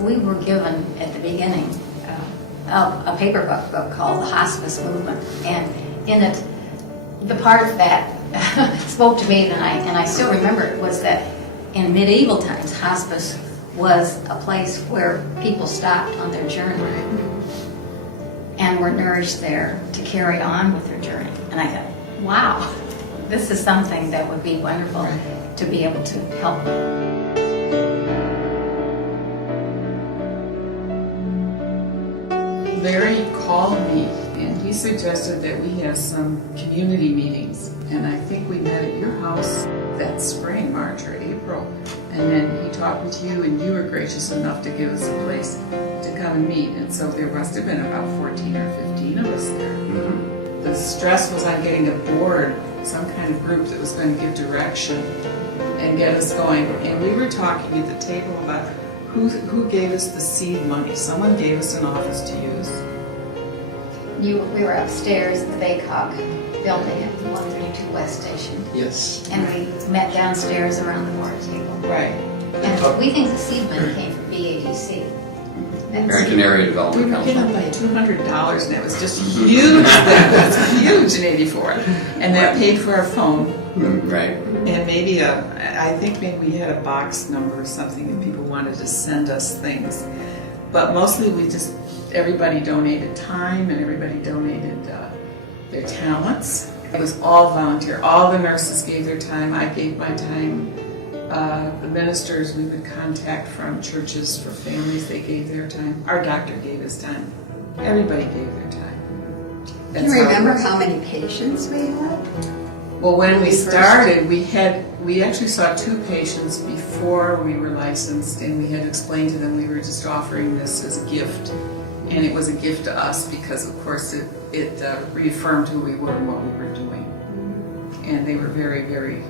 we were given at the beginning a paper book called The Hospice Movement, and in it, the part that spoke to me, and I still remember it, was that in medieval times, hospice was a place where people stopped on their journey and were nourished there to carry on with their journey. And I thought, wow, this is something that would be wonderful to be able to help. Larry called me and he suggested that we have some community meetings, and I think we met at your house that spring, March or April, and then he talked with you and you were gracious enough to give us a place to come and meet, and so there must have been about 14 or 15 of us there. Mm-hmm. The stress was on getting a board, some kind of group that was going to give direction and get us going, and we were talking at the table about who gave us the seed money. Someone gave us an office to use. We were upstairs in the Baycock building at 132 West Station. Yes. And we met downstairs around the board table. Right. And we think the seed money came from BADC. American Area Development We were Council. getting like $200, and it was just huge. That was huge in '84, and that paid for our phone. Right. And maybe I think maybe we had a box number or something if people wanted to send us things. But mostly everybody donated time and everybody donated their talents. It was all volunteer. All the nurses gave their time. I gave my time. The ministers we would contact from churches for families, they gave their time. Our doctor gave his time. Everybody gave their time. Do you remember how many patients we had? Well, when we started, we actually saw 2 patients before we were licensed, and we had explained to them we were just offering this as a gift, and it was a gift to us because, of course, it reaffirmed who we were and what we were doing, and they were very, very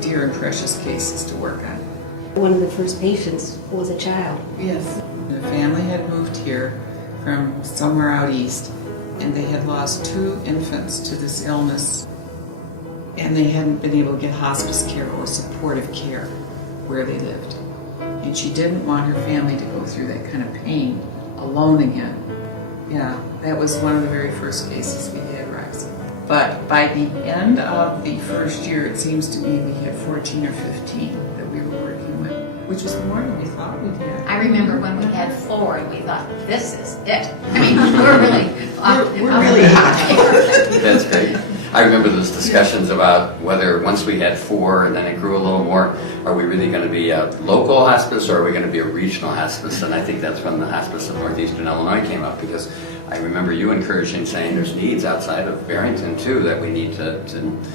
dear and precious cases to work on. One of the first patients was a child. Yes, the family had moved here from somewhere out east, and they had lost 2 infants to this illness. And they hadn't been able to get hospice care or supportive care where they lived. And she didn't want her family to go through that kind of pain alone again. Yeah, that was one of the very first cases we had, Roxy. But by the end of the first year, it seems to me we had 14 or 15 that we were working with, which was more than we thought we'd have. I remember when we had 4 and we thought, this is it. I mean, we're really happy. That's great. I remember those discussions about whether once we had 4 and then it grew a little more, are we really going to be a local hospice or are we going to be a regional hospice? And I think that's when the Hospice of Northeastern Illinois came up, because I remember you encouraging, saying there's needs outside of Barrington too that we need to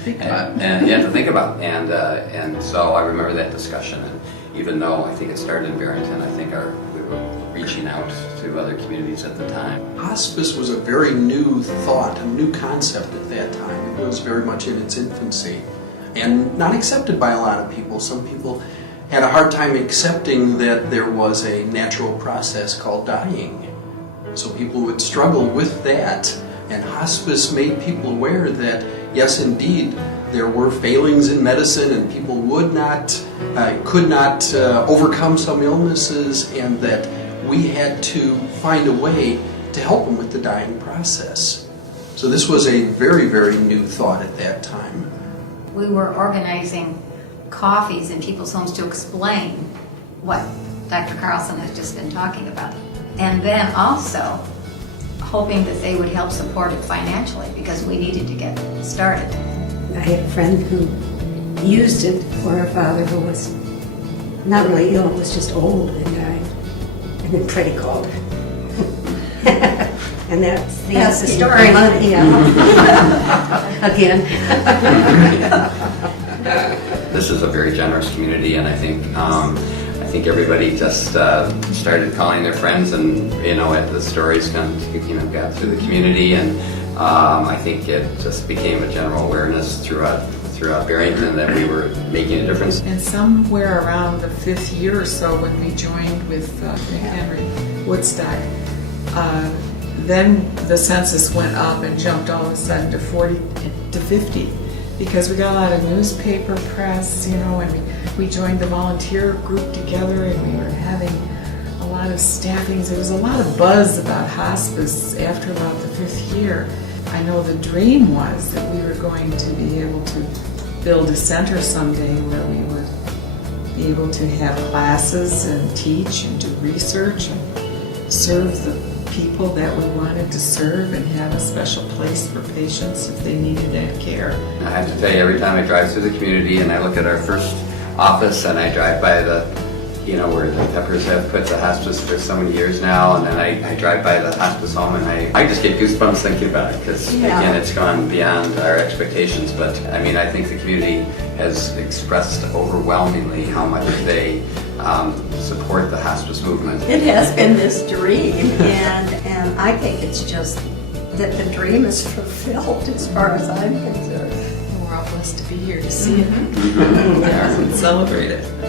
think about. And you have to think about. And so I remember that discussion. And even though I think it started in Barrington, I think we were reaching out to other communities at the time. Hospice was a very new thought, a new concept at that time. It was very much in its infancy and not accepted by a lot of people. Some people had a hard time accepting that there was a natural process called dying. So people would struggle with that, and hospice made people aware that, yes, indeed, there were failings in medicine and people could not overcome some illnesses, and that we had to find a way to help them with the dying process. So this was a very, very new thought at that time. We were organizing coffees in people's homes to explain what Dr. Carlson has just been talking about. And then also hoping that they would help support it financially because we needed to get started. I had a friend who used it for her father who was not really ill, was just old and died. And then Freddie called her. And that's the story. Again. This is a very generous community, and I think everybody just started calling their friends, and the stories got through the community, and I think it just became a general awareness throughout Barrington that we were making a difference. And somewhere around the 5th year or so, when we joined with Henry Woodstock, then the census went up and jumped all of a sudden to 40 to 50, because we got a lot of newspaper press, and we joined the volunteer group together, and we were having a lot of staffings. There was a lot of buzz about hospice after about the 5th year. I know the dream was that we were going to be able to build a center someday where we would be able to have classes and teach and do research and serve the people that we wanted to serve and have a special place for patients if they needed that care. I have to tell you, every time I drive through the community and I look at our first office and I drive by where the Peppers have put the hospice for so many years now, and then I drive by the hospice home and I just get goosebumps thinking about it, because again, it's gone beyond our expectations. But I mean, I think the community has expressed overwhelmingly how much they support the hospice movement. It has been this dream, and I think it's just that the dream is fulfilled as far as I'm concerned. We're all blessed to be here to see it. We are and celebrate it.